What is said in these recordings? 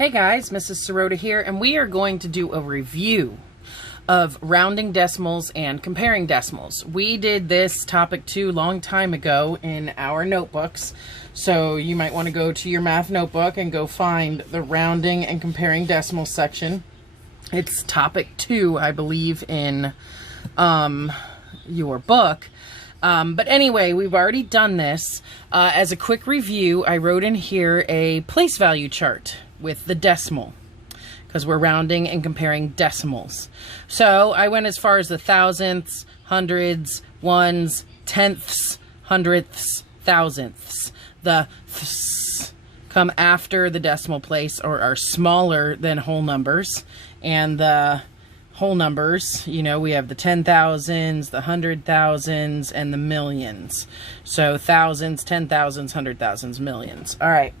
Hey guys, Mrs. Sirota here, and we are going to do a review of rounding decimals and comparing decimals. We did this topic 2 long time ago in our notebooks, so you might want to go to your math notebook and go find the rounding and comparing decimals section. It's topic 2, I believe, in your book. But anyway, we've already done this. As a quick review, I wrote in here a place value chart with the decimal, because we're rounding and comparing decimals. So I went as far as the thousandths, hundreds, ones, tenths, hundredths, thousandths. The ths come after the decimal place or are smaller than whole numbers. And the whole numbers, you know, we have the 10,000s, the 100,000s, and the millions. So thousands, 10,000s, 100,000s, millions. All right.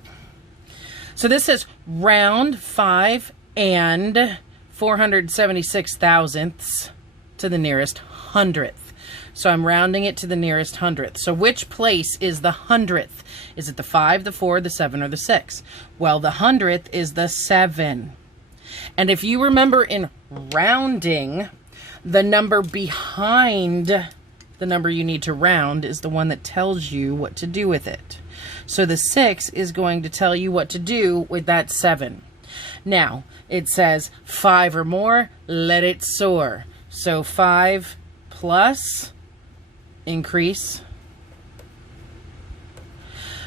So this says round 5 and 476 thousandths to the nearest hundredth. So I'm rounding it to the nearest hundredth. So which place is the hundredth? Is it the 5, the 4, the 7, or the 6? Well, the hundredth is the 7. And if you remember in rounding, the number behind the number you need to round is the one that tells you what to do with it. So the 6 is going to tell you what to do with that 7. Now, it says 5 or more, let it soar. So 5 plus, increase.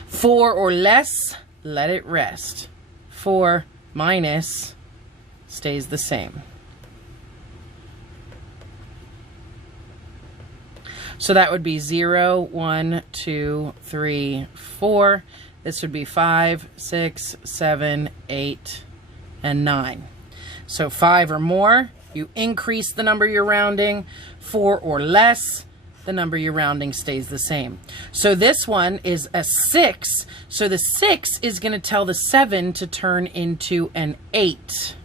4 or less, let it rest. 4 minus stays the same. So that would be 0, 1, 2, 3, 4. This would be 5, 6, 7, 8, and 9. So 5 or more, you increase the number you're rounding. 4 or less, the number you're rounding stays the same. So this one is a 6. So the 6 is going to tell the 7 to turn into an 8.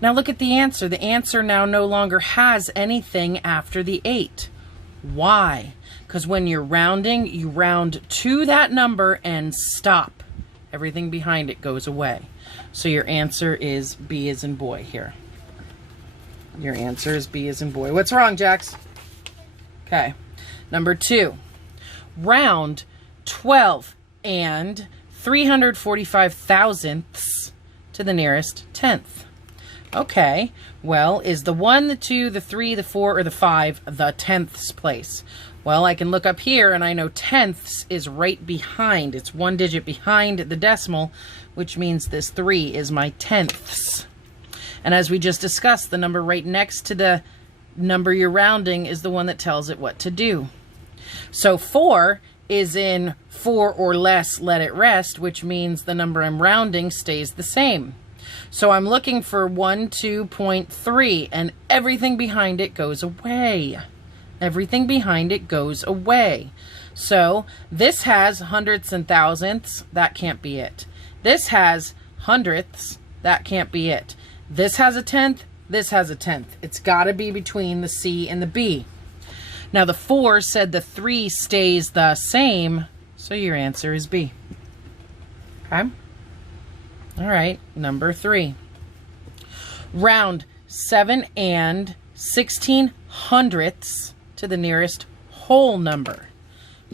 Now look at the answer. The answer now no longer has anything after the 8. Why? Because when you're rounding, you round to that number and stop. Everything behind it goes away. So your answer is B as in boy here. Your answer is B as in boy. What's wrong, Jax? Okay. Number 2. Round 12 and 345 thousandths to the nearest tenth. Okay, well, is the 1, the 2, the 3, the 4, or the 5 the tenths place? Well, I can look up here and I know tenths is right behind. It's 1 digit behind the decimal, which means this 3 is my tenths. And as we just discussed, the number right next to the number you're rounding is the one that tells it what to do. So 4 is in 4 or less, let it rest, which means the number I'm rounding stays the same. So I'm looking for 12.3, and everything behind it goes away. Everything behind it goes away. So this has hundredths and thousandths. That can't be it. This has hundredths. That can't be it. This has a tenth. This has a tenth. It's got to be between the C and the B. Now the 4 said the 3 stays the same, so your answer is B. Okay? All right, number 3. Round 7 and 16 hundredths to the nearest whole number.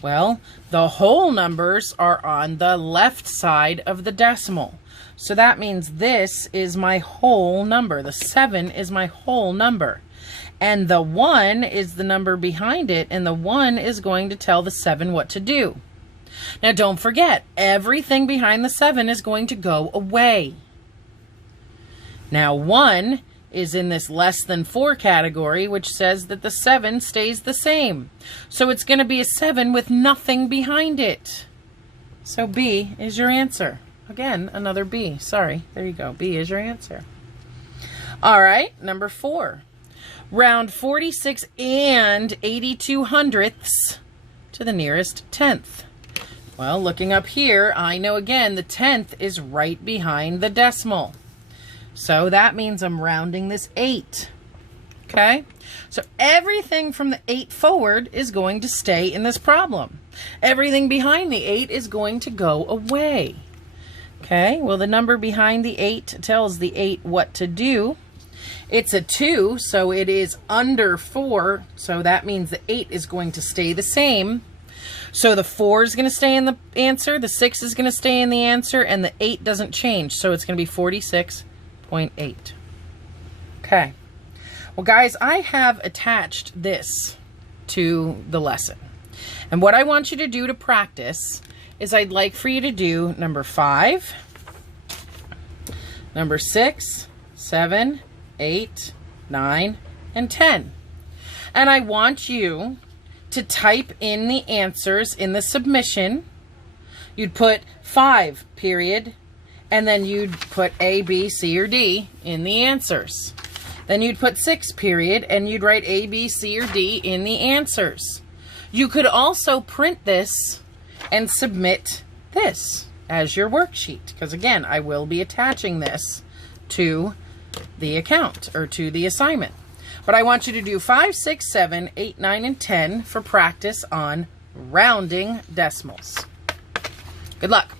Well, the whole numbers are on the left side of the decimal. So that means this is my whole number. The 7 is my whole number. And the 1 is the number behind it, and the 1 is going to tell the 7 what to do. Now don't forget, everything behind the 7 is going to go away. Now 1 is in this less than 4 category, which says that the 7 stays the same. So it's going to be a 7 with nothing behind it. So B is your answer. Again, another B. Sorry, there you go. B is your answer. All right, number 4. Round 46 and 82 hundredths to the nearest tenth. Well, looking up here, I know again the tenth is right behind the decimal. So that means I'm rounding this 8. Okay? So everything from the 8 forward is going to stay in this problem. Everything behind the 8 is going to go away. Okay, well, the number behind the 8 tells the 8 what to do. It's a 2, so it is under 4, so that means the 8 is going to stay the same. So the 4 is going to stay in the answer, the 6 is going to stay in the answer, and the 8 doesn't change, so it's going to be 46.8. Okay. Well, guys, I have attached this to the lesson. And what I want you to do to practice is I'd like for you to do number 5, number 6, 7, 8, 9, and 10. And I want you to type in the answers in the submission. You'd put 5, period, and then you'd put A, B, C, or D in the answers. Then you'd put 6, period, and you'd write A, B, C, or D in the answers. You could also print this and submit this as your worksheet, because again, I will be attaching this to the account or to the assignment. But I want you to do 5, 6, 7, 8, 9, and 10 for practice on rounding decimals. Good luck.